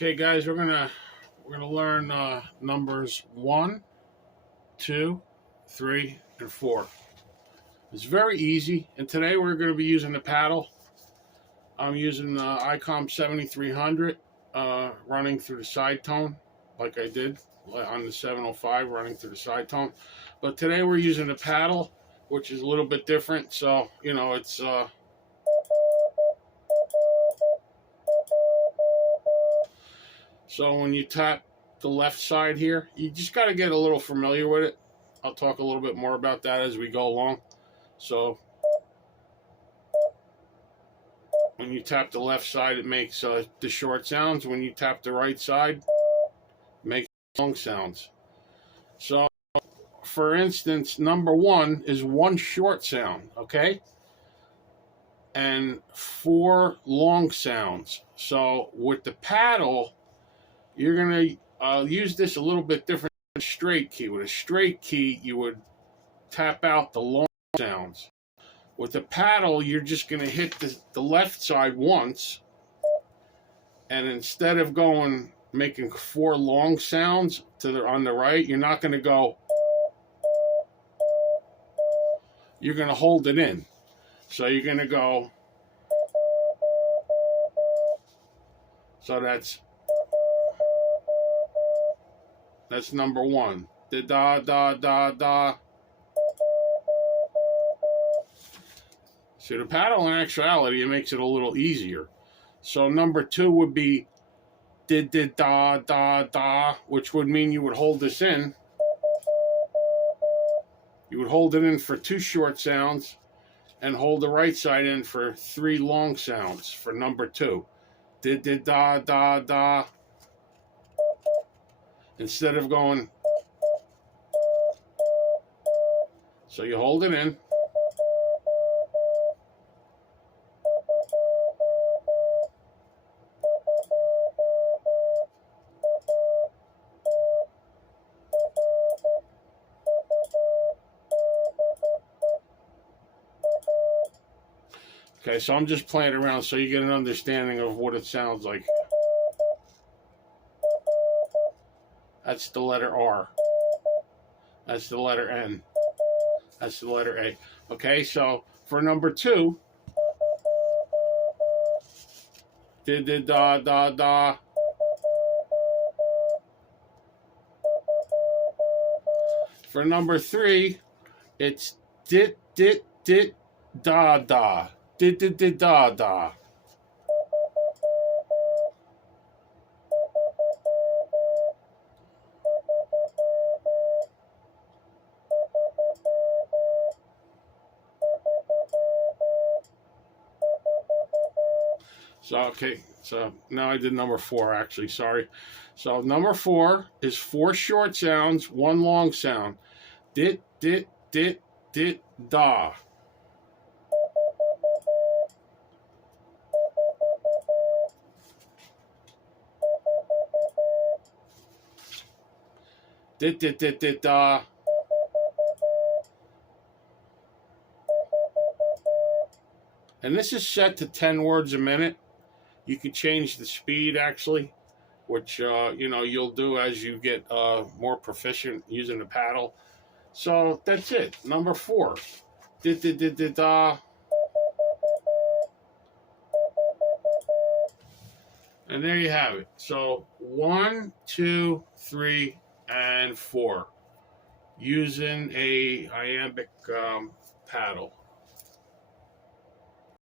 Okay, guys, we're gonna learn numbers 1, 2, 3, and 4. It's very easy, and today we're going to be using the paddle. I'm using the ICOM 7300 running through the side tone, like I did on the 705, running through the side tone. But today we're using the paddle, which is a little bit different. So it's so when you tap the left side here, you just got to get a little familiar with it. I'll talk a little bit more about that as we go along. So when you tap the left side, it makes the short sounds. When you tap the right side, it makes long sounds. So for instance, number 1 is 1 short sound, okay? And 4 long sounds. So with the paddle, you're going to use this a little bit different than a straight key. With a straight key, you would tap out the long sounds. With the paddle, you're just going to hit the left side once, and instead of making 4 long sounds on the right, you're not going to go. You're going to hold it in. So you're going to go. So that's number 1. Da da da da da. So the paddle, in actuality, it makes it a little easier. So number 2 would be da da da da da, which would mean you would hold this in. You would hold it in for 2 short sounds, and hold the right side in for 3 long sounds for number 2. Da da da da da. Instead of going, so you hold it in. Okay, so I'm just playing around so you get an understanding of what it sounds like. That's the letter R. That's the letter N. That's the letter A. Okay, so for number 2, da da da da da. For number 3, it's dit dit dit da da. Dit dit dit da da. So, okay, so now I did number 4, actually, sorry. So number 4 is 4 short sounds, 1 long sound. Dit, dit, dit, dit, da. Dit, dit, dit, dit, da. And this is set to 10 words a minute. You can change the speed, actually, which, you'll do as you get more proficient using the paddle. So that's it. Number 4. Dit, dit, dit, dit, da. And there you have it. So 1, 2, 3, and 4. Using a iambic paddle.